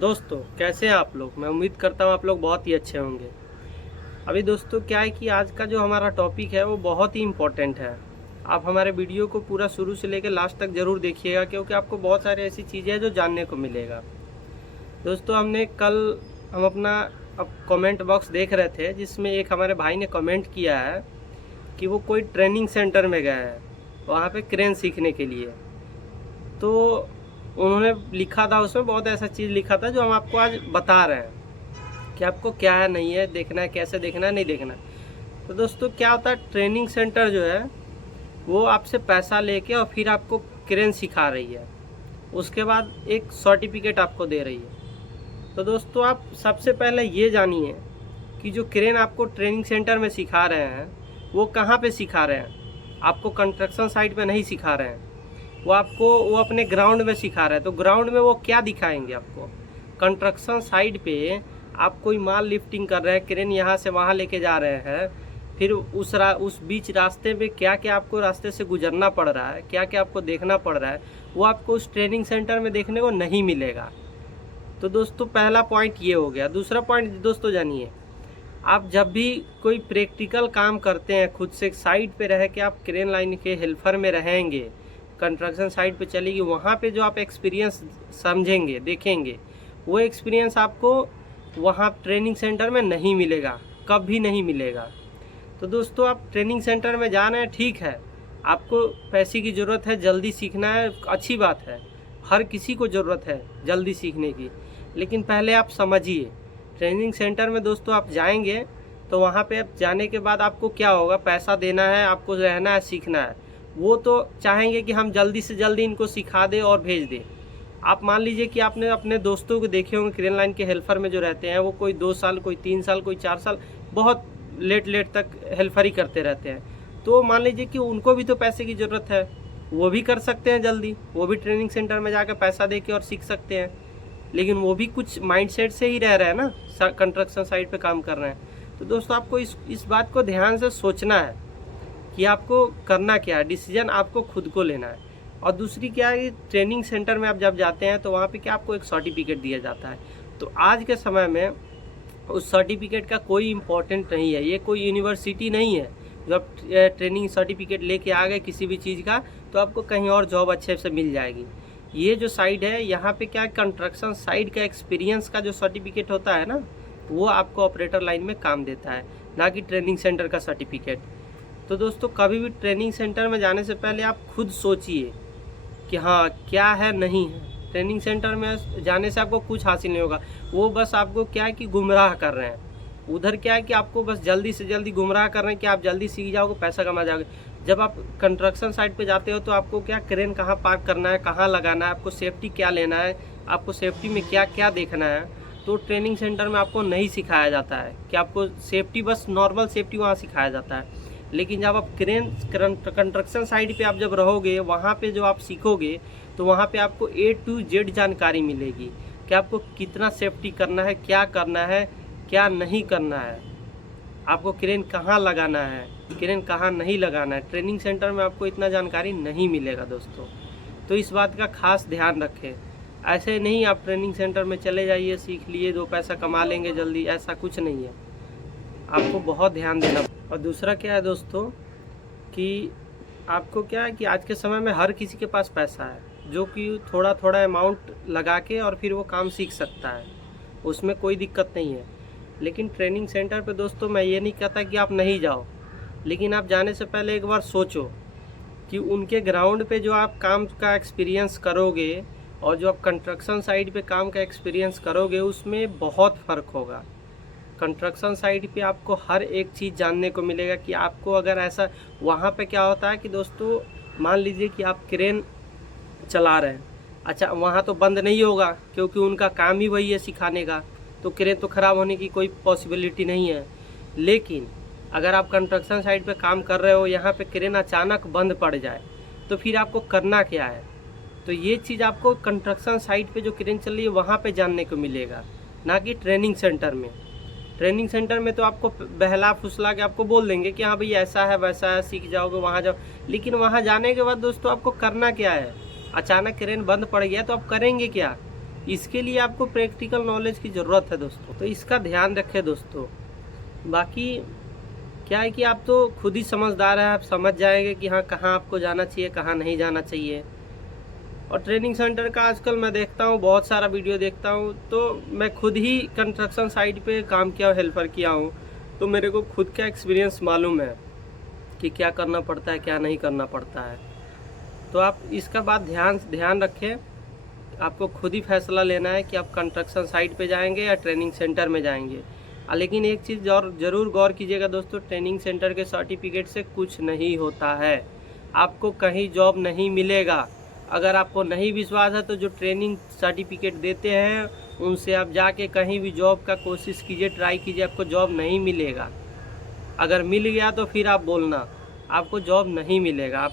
दोस्तों कैसे हैं आप लोग। मैं उम्मीद करता हूँ आप लोग बहुत ही अच्छे होंगे। अभी दोस्तों क्या है कि आज का जो हमारा टॉपिक है वो बहुत ही इम्पोर्टेंट है। आप हमारे वीडियो को पूरा शुरू से लेकर लास्ट तक ज़रूर देखिएगा, क्योंकि आपको बहुत सारी ऐसी चीज़ें हैं जो जानने को मिलेगा। दोस्तों हम अपना अब कमेंट बॉक्स देख रहे थे, जिसमें एक हमारे भाई ने कमेंट किया है कि वो कोई ट्रेनिंग सेंटर में गए हैं वहाँ पे क्रेन सीखने के लिए। तो उन्होंने लिखा था, उसमें बहुत ऐसा चीज़ लिखा था जो हम आपको आज बता रहे हैं कि आपको क्या है, नहीं है, देखना है, कैसे देखना है, नहीं देखना है। तो दोस्तों क्या होता है, ट्रेनिंग सेंटर जो है वो आपसे पैसा लेके और फिर आपको क्रेन सिखा रही है, उसके बाद एक सर्टिफिकेट आपको दे रही है। तो दोस्तों आप सबसे पहले ये जानिए कि जो क्रेन आपको ट्रेनिंग सेंटर में सिखा रहे हैं वो कहाँ पे सिखा रहे हैं। आपको कंस्ट्रक्शन साइट पे नहीं सिखा रहे हैं, वो अपने ग्राउंड में सिखा रहे हैं। तो ग्राउंड में वो क्या दिखाएंगे आपको? कंस्ट्रक्शन साइट पे आप कोई माल लिफ्टिंग कर रहे हैं, क्रेन यहाँ से वहाँ लेके जा रहे हैं, फिर उस बीच रास्ते में क्या क्या आपको रास्ते से गुजरना पड़ रहा है, क्या क्या आपको देखना पड़ रहा है, वो आपको उस ट्रेनिंग सेंटर में देखने को नहीं मिलेगा। तो दोस्तों पहला पॉइंट ये हो गया। दूसरा पॉइंट दोस्तों जानिए, आप जब भी कोई प्रैक्टिकल काम करते हैं, खुद से साइट पे रह के आप क्रेन लाइन के हेल्पर में रहेंगे, कंस्ट्रक्शन साइट पे चलेगी, वहाँ पे जो आप एक्सपीरियंस समझेंगे, देखेंगे, वो एक्सपीरियंस आपको वहाँ ट्रेनिंग सेंटर में नहीं मिलेगा, कभी नहीं मिलेगा। तो दोस्तों आप ट्रेनिंग सेंटर में जा रहे हैं, ठीक है, आपको पैसे की ज़रूरत है, जल्दी सीखना है, अच्छी बात है, हर किसी को ज़रूरत है जल्दी सीखने की। लेकिन पहले आप समझिए, ट्रेनिंग सेंटर में दोस्तों आप जाएंगे तो वहाँ पे आप जाने के बाद आपको क्या होगा, पैसा देना है, आपको रहना है, सीखना है। वो तो चाहेंगे कि हम जल्दी से जल्दी इनको सिखा दें और भेज दें। आप मान लीजिए कि आपने अपने दोस्तों को देखे होंगे क्रेन लाइन के हेल्पर में जो रहते हैं, वो कोई 2 साल, कोई 3 साल, कोई 4 साल, बहुत लेट तक हेल्परी करते रहते हैं। तो मान लीजिए कि उनको भी तो पैसे की ज़रूरत है, वो भी कर सकते हैं जल्दी, वो भी ट्रेनिंग सेंटर में जाकर पैसा दे के और सीख सकते हैं। लेकिन वो भी कुछ माइंडसेट से ही रह रहे हैं ना, कंस्ट्रक्शन साइट पे काम कर रहे हैं। तो दोस्तों आपको इस बात को ध्यान से सोचना है कि आपको करना क्या है, डिसीजन आपको खुद को लेना है। और दूसरी क्या है कि ट्रेनिंग सेंटर में आप जब जाते हैं तो वहाँ पे क्या आपको एक सर्टिफिकेट दिया जाता है। तो आज के समय में उस सर्टिफिकेट का कोई इम्पोर्टेंट नहीं है, ये कोई यूनिवर्सिटी नहीं है जो आप ट्रेनिंग सर्टिफिकेट लेके आ गए किसी भी चीज़ का तो आपको कहीं और जॉब अच्छे से मिल जाएगी। ये जो साइट है, यहाँ पे क्या कंस्ट्रक्शन साइट का एक्सपीरियंस का जो सर्टिफिकेट होता है ना, वो आपको ऑपरेटर लाइन में काम देता है, ना कि ट्रेनिंग सेंटर का सर्टिफिकेट। तो दोस्तों कभी भी ट्रेनिंग सेंटर में जाने से पहले आप खुद सोचिए कि हाँ क्या है, नहीं है। ट्रेनिंग सेंटर में जाने से आपको कुछ हासिल नहीं होगा, वो बस आपको क्या है कि गुमराह कर रहे हैं। उधर क्या है कि आपको बस जल्दी से जल्दी गुमराह कर रहे हैं कि आप जल्दी सीख जाओगे, पैसा कमा जाओगे। जब आप कंस्ट्रक्शन साइट पे जाते हो तो आपको क्या क्रेन कहाँ पार्क करना है, कहाँ लगाना है, आपको सेफ्टी क्या लेना है, आपको सेफ्टी में क्या क्या देखना है, तो ट्रेनिंग सेंटर में आपको नहीं सिखाया जाता है कि आपको सेफ्टी, बस नॉर्मल सेफ्टी वहाँ सिखाया जाता है। लेकिन जब आप कंस्ट्रक्शन साइट पे आप जब रहोगे, वहाँ पे जो आप सीखोगे, तो वहाँ पे आपको A to Z जानकारी मिलेगी कि आपको कितना सेफ्टी करना है, क्या नहीं करना है, आपको क्रेन कहाँ लगाना है, क्रेन कहाँ नहीं लगाना है। ट्रेनिंग सेंटर में आपको इतना जानकारी नहीं मिलेगा दोस्तों। तो इस बात का खास ध्यान रखें। ऐसे नहीं आप ट्रेनिंग सेंटर में चले जाइए, सीख लिए, 2 पैसा कमा लेंगे जल्दी, ऐसा कुछ नहीं है, आपको बहुत ध्यान देना। और दूसरा क्या है दोस्तों कि आपको क्या है कि आज के समय में हर किसी के पास पैसा है, जो कि थोड़ा थोड़ा अमाउंट लगा के और फिर वो काम सीख सकता है, उसमें कोई दिक्कत नहीं है। लेकिन ट्रेनिंग सेंटर पे दोस्तों मैं ये नहीं कहता कि आप नहीं जाओ, लेकिन आप जाने से पहले एक बार सोचो कि उनके ग्राउंड पे जो आप काम का एक्सपीरियंस करोगे और जो आप कंस्ट्रक्शन साइट पे काम का एक्सपीरियंस करोगे, उसमें बहुत फ़र्क होगा। कंस्ट्रक्शन साइट पे आपको हर एक चीज़ जानने को मिलेगा कि आपको अगर ऐसा, वहाँ पे क्या होता है कि दोस्तों मान लीजिए कि आप क्रेन चला रहे हैं, अच्छा वहाँ तो बंद नहीं होगा क्योंकि उनका काम ही वही है सिखाने का, तो क्रेन तो ख़राब होने की कोई पॉसिबिलिटी नहीं है। लेकिन अगर आप कंस्ट्रक्शन साइट पे काम कर रहे हो, यहाँ पे क्रेन अचानक बंद पड़ जाए, तो फिर आपको करना क्या है? तो ये चीज़ आपको कंस्ट्रक्शन साइट पे जो क्रेन चल रही है वहाँ पे जानने को मिलेगा, ना कि ट्रेनिंग सेंटर में। ट्रेनिंग सेंटर में तो आपको बहला फुसला के आपको बोल देंगे कि हाँ भाई ऐसा है वैसा है, सीख जाओगे, वहाँ जाओ। लेकिन वहाँ जाने के बाद दोस्तों आपको करना क्या है? अचानक क्रेन बंद पड़ गया तो आप करेंगे क्या? इसके लिए आपको प्रैक्टिकल नॉलेज की ज़रूरत है दोस्तों, तो इसका ध्यान रखें दोस्तों। बाकी क्या है कि आप तो खुद ही समझदार हैं, आप समझ जाएंगे कि हाँ कहाँ आपको जाना चाहिए, कहाँ नहीं जाना चाहिए। और ट्रेनिंग सेंटर का आजकल मैं देखता हूँ, बहुत सारा वीडियो देखता हूँ, तो मैं खुद ही कंस्ट्रक्शन साइट पे काम किया, हेल्पर किया हूँ, तो मेरे को खुद का एक्सपीरियंस मालूम है कि क्या करना पड़ता है, क्या नहीं करना पड़ता है। तो आप इसका बात ध्यान रखें, आपको खुद ही फैसला लेना है कि आप कंस्ट्रक्शन साइट पे जाएंगे या ट्रेनिंग सेंटर में जाएंगे। लेकिन एक चीज़ ज़रूर गौर कीजिएगा दोस्तों, ट्रेनिंग सेंटर के सर्टिफिकेट से कुछ नहीं होता है, आपको कहीं जॉब नहीं मिलेगा। अगर आपको नहीं विश्वास है तो जो ट्रेनिंग सर्टिफिकेट देते हैं उनसे आप जाके कहीं भी जॉब का कोशिश कीजिए, ट्राई कीजिए, आपको जॉब नहीं मिलेगा। अगर मिल गया तो फिर आप बोलना, आपको जॉब नहीं मिलेगा। आप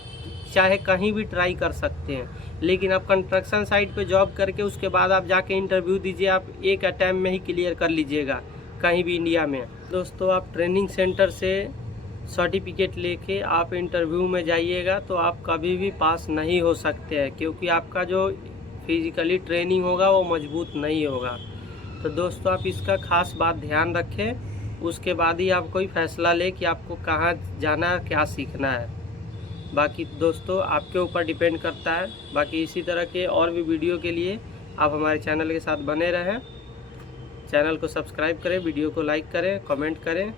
चाहे कहीं भी ट्राई कर सकते हैं, लेकिन आप कंस्ट्रक्शन साइट पे जॉब करके उसके बाद आप जाके इंटरव्यू दीजिए, आप एक अटैम्प्ट में ही क्लियर कर लीजिएगा कहीं भी इंडिया में। दोस्तों आप ट्रेनिंग सेंटर से सर्टिफिकेट लेके आप इंटरव्यू में जाइएगा तो आप कभी भी पास नहीं हो सकते हैं, क्योंकि आपका जो फिजिकली ट्रेनिंग होगा वो मजबूत नहीं होगा। तो दोस्तों आप इसका खास बात ध्यान रखें, उसके बाद ही आप कोई फैसला लें कि आपको कहाँ जाना है, क्या सीखना है। बाकी दोस्तों आपके ऊपर डिपेंड करता है। बाकी इसी तरह के और भी वीडियो के लिए आप हमारे चैनल के साथ बने रहें। चैनल को सब्सक्राइब करें, वीडियो को लाइक करें, कमेंट करें।